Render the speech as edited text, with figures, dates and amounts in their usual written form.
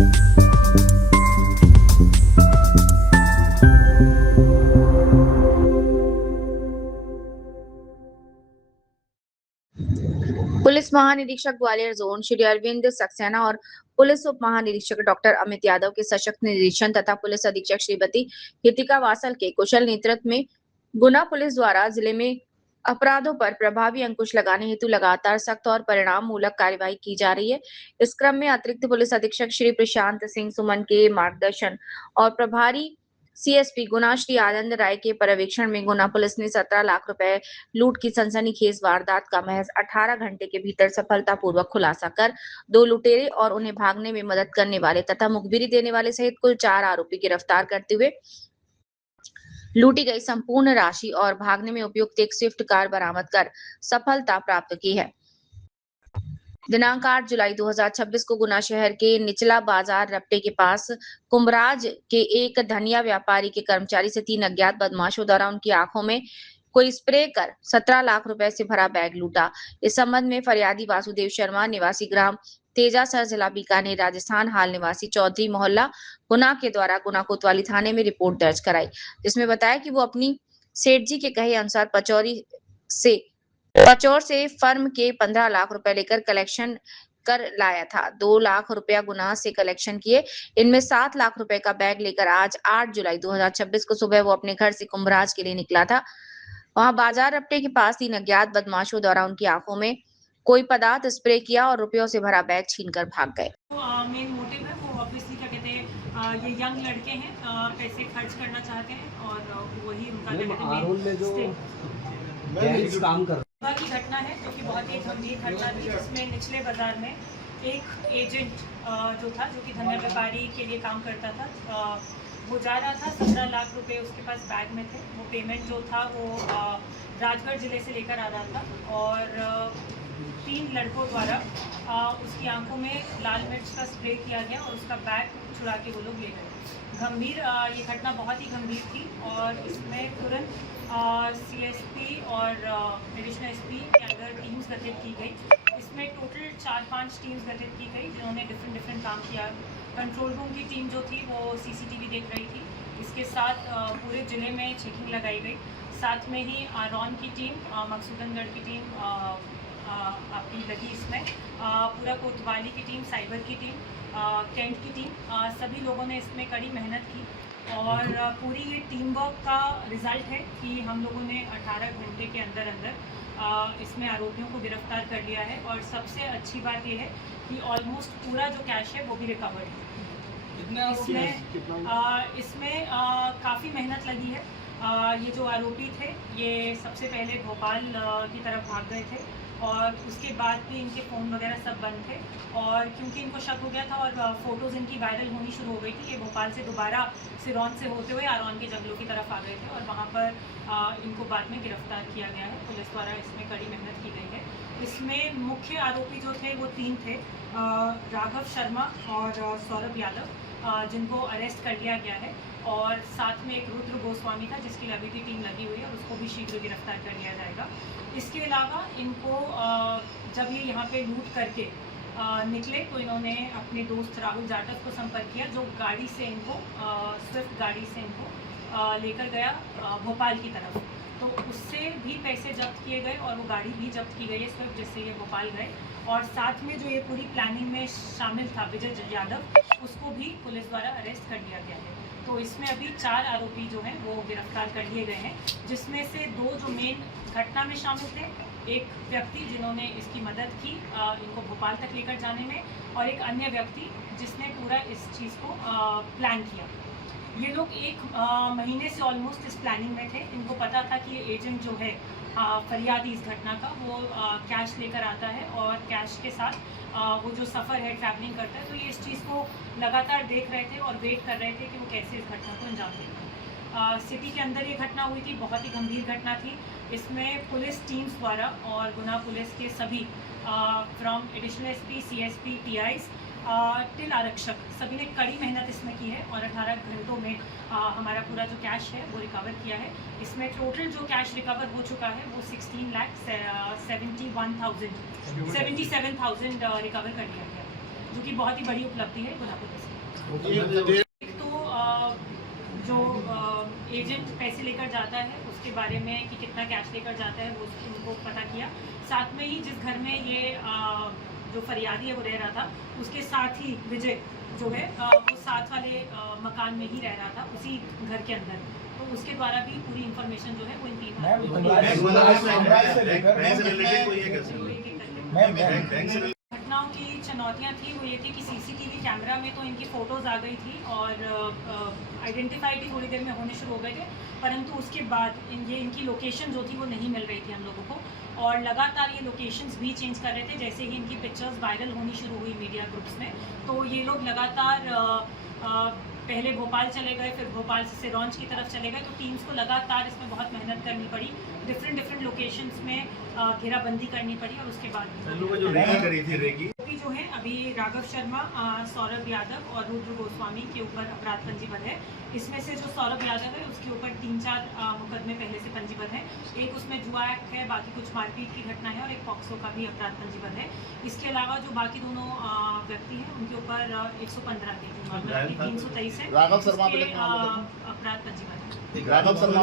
Police महानिरीक्षक Gwalior zone Shri Arvind Saxena और police उप महानिरीक्षक डॉक्टर अमित यादव के सशक्त निरीक्षण तथा पुलिस अधीक्षक श्रीमती हितिका वासल के कुशल नेतृत्व में गुना पुलिस द्वारा जिले में अपराधों पर प्रभावी अंकुश लगाने हेतु लगातार सख्त और परिणाम मूलक कार्यवाही की जा रही है। इस क्रम में अतिरिक्त पुलिस अधीक्षक श्री प्रशांत सिंह सुमन के मार्गदर्शन और प्रभारी सीएसपी गुना श्री आनंद राय के पर्यवेक्षण में गुना पुलिस ने 17 लाख रुपए लूट की सनसनीखेज वारदात का महज 18 घंटे के भीतर सफलतापूर्वक खुलासा कर 2 लुटेरे और उन्हें भागने में मदद करने वाले तथा मुखबिरी देने वाले सहित कुल 4 आरोपी गिरफ्तार करते हुए लूटी गई संपूर्ण राशि और भागने में उपयुक्त एक स्विफ्ट कार बरामद कर सफलता प्राप्त की है। दिनांक 8 जुलाई 2026 को गुना शहर के निचला बाजार रप्टे के पास कुंभराज के एक धनिया व्यापारी के कर्मचारी से 3 अज्ञात बदमाशों द्वारा उनकी आंखों में कोई स्प्रे कर 17 लाख रुपए से भरा बैग लूटा। इस संबंध में फरियादी वासुदेव शर्मा निवासी ग्राम तेजासर जिला बीकानेर राजस्थान हाल निवासी चौधरी मोहल्ला गुना के द्वारा गुना कोतवाली थाने में रिपोर्ट दर्ज कराई, जिसमें बताया कि वो अपनी सेठ जी के कहे अनुसार पचौर से फर्म के 15 लाख रुपए लेकर कलेक्शन कर लाया था। 2 लाख रुपया गुना से कलेक्शन किए। इनमें 7 लाख रुपए का बैग लेकर आज 8 जुलाई 2026 को सुबह वो अपने घर से कुंभराज के लिए निकला था। वहां बाजार रप्टे के पास 3 अज्ञात बदमाशों द्वारा उनकी आंखों में कोई पदार्थ स्प्रे किया और रुपयों से भरा बैग छीनकर भाग गए। मेन मोटिव है वो ऑब्वियसली क्या कहते हैं, ये यंग लड़के हैं, पैसे खर्च करना चाहते हैं और वही उनका काम कर की घटना है जो कि बहुत ही गंभीर घटना थी, जिसमें निचले बाजार में एक एजेंट जो था, जो कि धनिया व्यापारी के लिए काम करता था, वो जा रहा था। 17 लाख रुपए उसके पास बैग में थे। वो पेमेंट जो था वो राजगढ़ जिले से लेकर आ रहा था और 3 लड़कों द्वारा उसकी आंखों में लाल मिर्च का स्प्रे किया गया और उसका बैग छुड़ा के वो लोग ले गए। गंभीर ये घटना बहुत ही गंभीर थी और इसमें तुरंत सीएसपी और एडिशनल एसपी के अंदर टीम्स गठित की गई। इसमें टोटल 4-5 टीम्स गठित की गई जिन्होंने डिफरेंट काम किया। कंट्रोल रूम की टीम जो थी वो सीसीटीवी देख रही थी। इसके साथ पूरे ज़िले में चेकिंग लगाई गई। साथ में ही आरॉन की टीम, मकसूदनगढ़ की टीम आपकी लगी इसमें, पूरा कोतवाली की टीम, साइबर की टीम, कैंट की टीम, सभी लोगों ने इसमें कड़ी मेहनत की और पूरी ये टीम वर्क का रिज़ल्ट है कि हम लोगों ने 18 घंटे के अंदर इसमें आरोपियों को गिरफ्तार कर लिया है। और सबसे अच्छी बात ये है कि ऑलमोस्ट पूरा जो कैश है वो भी रिकवर है। इसमें काफ़ी मेहनत लगी है। ये जो आरोपी थे ये सबसे पहले भोपाल की तरफ भाग गए थे और उसके बाद भी इनके फ़ोन वगैरह सब बंद थे और क्योंकि इनको शक हो गया था और फ़ोटोज़ इनकी वायरल होनी शुरू हो गई थी, ये भोपाल से दोबारा सिरौन से होते हुए आरॉन के जंगलों की तरफ आ गए थे और वहाँ पर इनको बाद में गिरफ्तार किया गया है। पुलिस द्वारा इसमें कड़ी मेहनत की गई है। इसमें मुख्य आरोपी जो थे वो 3 थे, राघव शर्मा और सौरभ यादव, जिनको अरेस्ट कर लिया गया है और साथ में एक रुद्र गोस्वामी था जिसकी अभी भी टीम लगी हुई है और उसको भी शीघ्र गिरफ्तार कर लिया जाएगा। इसके अलावा इनको जब ये यहाँ पे लूट करके निकले तो इन्होंने अपने दोस्त राहुल जाटव को संपर्क किया जो गाड़ी से इनको स्विफ्ट गाड़ी से इनको लेकर गया भोपाल की तरफ। तो उससे भी पैसे जब्त किए गए और वो गाड़ी भी जब्त की गई है स्विफ्ट जिससे ये भोपाल गए। और साथ में जो ये पूरी प्लानिंग में शामिल था विजय यादव, उसको भी पुलिस द्वारा अरेस्ट कर लिया गया है। तो इसमें अभी 4 आरोपी जो हैं वो गिरफ्तार कर लिए गए हैं, जिसमें से 2 जो मेन घटना में शामिल थे, एक व्यक्ति जिन्होंने इसकी मदद की इनको भोपाल तक लेकर जाने में और एक अन्य व्यक्ति जिसने पूरा इस चीज़ को प्लान किया। ये लोग 1 महीने से ऑलमोस्ट इस प्लानिंग में थे। इनको पता था कि ये एजेंट जो है फरियादी इस घटना का वो कैश लेकर आता है और कैश के साथ वो जो सफ़र है ट्रैवलिंग करता है, तो ये इस चीज़ को लगातार देख रहे थे और वेट कर रहे थे कि वो कैसे इस घटना को अंजाम देंगे। सिटी के अंदर ये घटना हुई थी, बहुत ही गंभीर घटना थी। इसमें पुलिस टीम्स द्वारा और गुना पुलिस के सभी from additional SP, CSP, TIs till आरक्षक सभी ने कड़ी मेहनत इसमें की है और 18 घंटों में हमारा पूरा जो कैश है वो रिकवर किया है। इसमें टोटल जो कैश रिकवर हो चुका है वो 16,77,000 रिकवर कर लिया गया। जो कि बहुत ही बड़ी उपलब्धि है कोल्हापुर पुलिस की। एक तो जो एजेंट पैसे लेकर जाता है उसके बारे में कि कितना कैश लेकर जाता है वो उनको पता किया। साथ में ही जिस घर में ये जो फरियादी है वो रह रहा था उसके साथ ही विजय जो है वो साथ वाले मकान में ही रह रहा था उसी घर के अंदर। तो उसके द्वारा भी पूरी इंफॉर्मेशन जो है वो इन तीन घटनाओं की चुनौतियाँ थी वो ये थी कि सीसीटीवी कैमरा में तो इनकी फ़ोटोज़ आ गई थी और आइडेंटिफाई भी थोड़ी देर में होने शुरू हो गए थे, परंतु उसके बाद इनकी लोकेशन जो थी वो नहीं मिल रही थी हम लोगों को और लगातार ये लोकेशंस भी चेंज कर रहे थे। जैसे ही इनकी पिक्चर्स वायरल होनी शुरू हुई मीडिया ग्रुप्स में तो ये लोग लगातार पहले भोपाल चले गए, फिर भोपाल से सिरौंज की तरफ चले गए। तो टीम्स को लगातार इसमें बहुत मेहनत करनी पड़ी, डिफरेंट लोकेशंस में घेराबंदी करनी पड़ी और उसके बाद जो है अभी राघव शर्मा, सौरभ यादव और रुद्र गोस्वामी के ऊपर अपराध पंजीबद्ध है। इसमें से जो सौरभ यादव है उसके ऊपर 3-4 मुकदमे पहले से पंजीबद्ध हैं। एक उसमें जुआ एक्ट है, बाकी कुछ मारपीट की घटना है और एक पॉक्सो का भी अपराध पंजीबद्ध है। इसके अलावा जो बाकी दोनों व्यक्ति हैं उनके ऊपर 115 के 323 है राघव शर्मा अपराध पंजीबद्ध है। राघव शर्मा